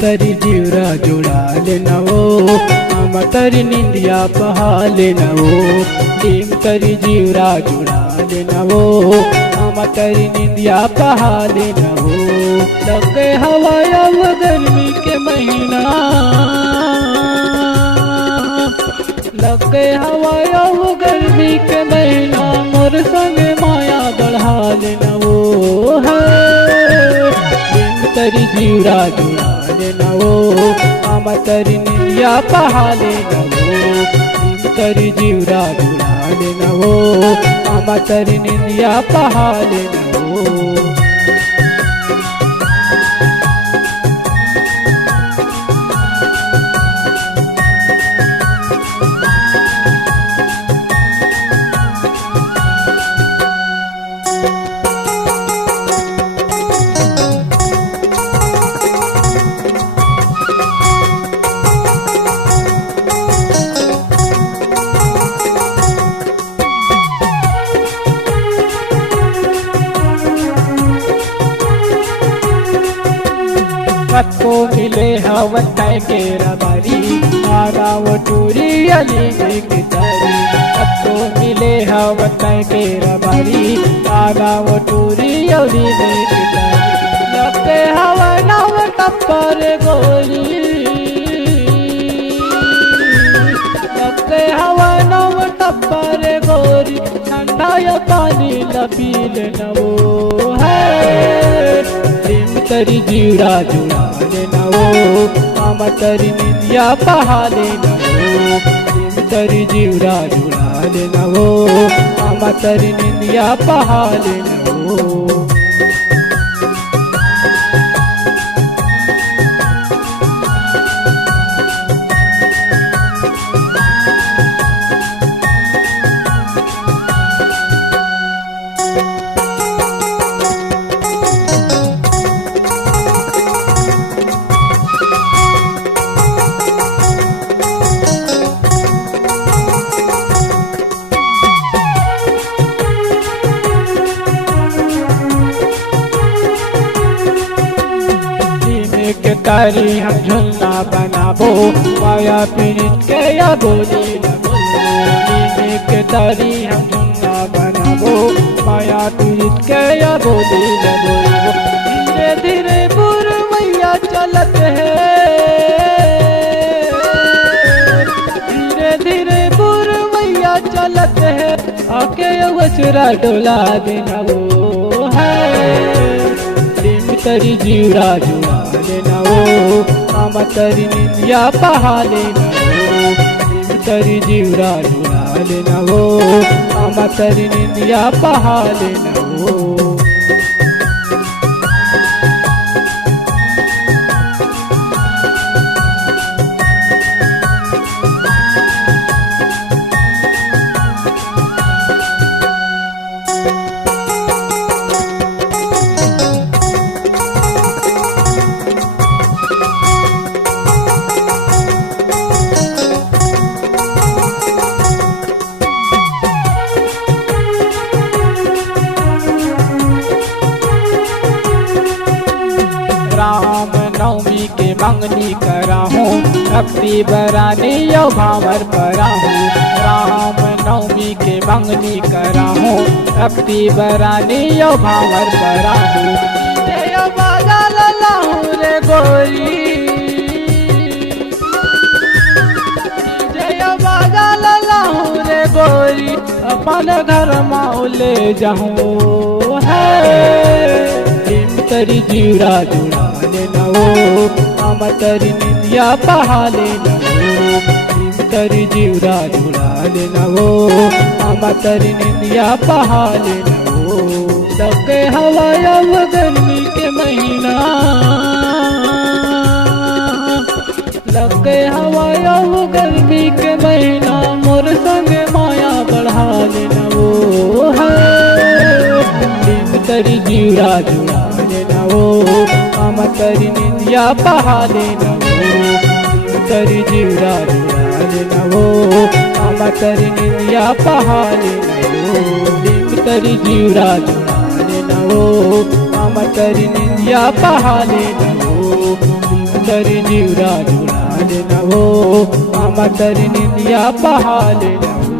तरी जीवरा जुड़ा लेनवो हम तरी निंदिया पहा लेनवो टीम तरी जीवरा जुड़ा लेनवो हम तरी निंदिया पहा लेनवो लगे हवाया गर्मी के महीना लगे हवाया गर्मी के महीना मोर संग माया बढ़ा लेनवो है तरी जीवरा जुड़ा लेनवो हम तरी निंदिया पहा लेनवो तरी जीवरा जुड़ा लेनवो हम तरी निंदिया पहा लेनवो को मिले हवन तय के रबारी आरा वो टूरी अली की तारी को मिले हवन तय के रबारी आरा वो टूरी अली की तारी लगते हवा नव टप्पर गोरी लगते हवा नव टप्पर गोरी ठंडा या पानी लपी लेनवो है तरी जीवरा जुड़ा लेनवो हम तरी निंदिया पहा लेनवो तरी जीवरा जुड़ा लेनवो हम तरी निंदिया पहा लेनवो के तारी हम झुलना बनाबो माया पीड़ित के या बोली नीमे के तारी हम झुलना बनाबो माया पीड़ित के या बोली धीरे धीरे बुरवैया चलत है धीरे धीरे बुरवैया चलत है आके वचरा डोला देनवो है तरी जीवरा जुड़ा लेनवो हम तरी निंदिया पहा लेनवो तरी जीवरा जुड़ा लेनवो हम तरी निंदिया पहा लेनवो राम नवमी के मंगनी कराहूँ भक्ति बरानी यो भावर पराहूँ राम नवमी के मंगनी कराहूँ भक्ति बरानी यो भावर पराहूँ जय बाजा ललाहूँ रे गोरी जय बाजा ललाहूँ रे गोरी अपन घर माँ ले जाऊँ है तरी जीवरा जुड़ा लेनवो हम तरी निंदिया पहा लेनवो तरी जीवरा जुड़ा लेनवो हम तरी निंदिया पहा लेनवो लगे हवाया गर्मी के महीना लगे हवाया गर्मी के महीना मोर संग माया बढ़ा लेनवो है तरी जीवरा जुड़ा लेनवो हम तरी निंदिया पहा लेनवो तरी जीवरा जुड़ाले नवो मामा तरी निंदिया पहाले नवो दिन तरी जीवरा जुड़ाले नवो मामा तरी निंदिया पहाले नवो दिन तरी जीवरा जुड़ाले नवो मामा तरी निंदिया पहाले नवो।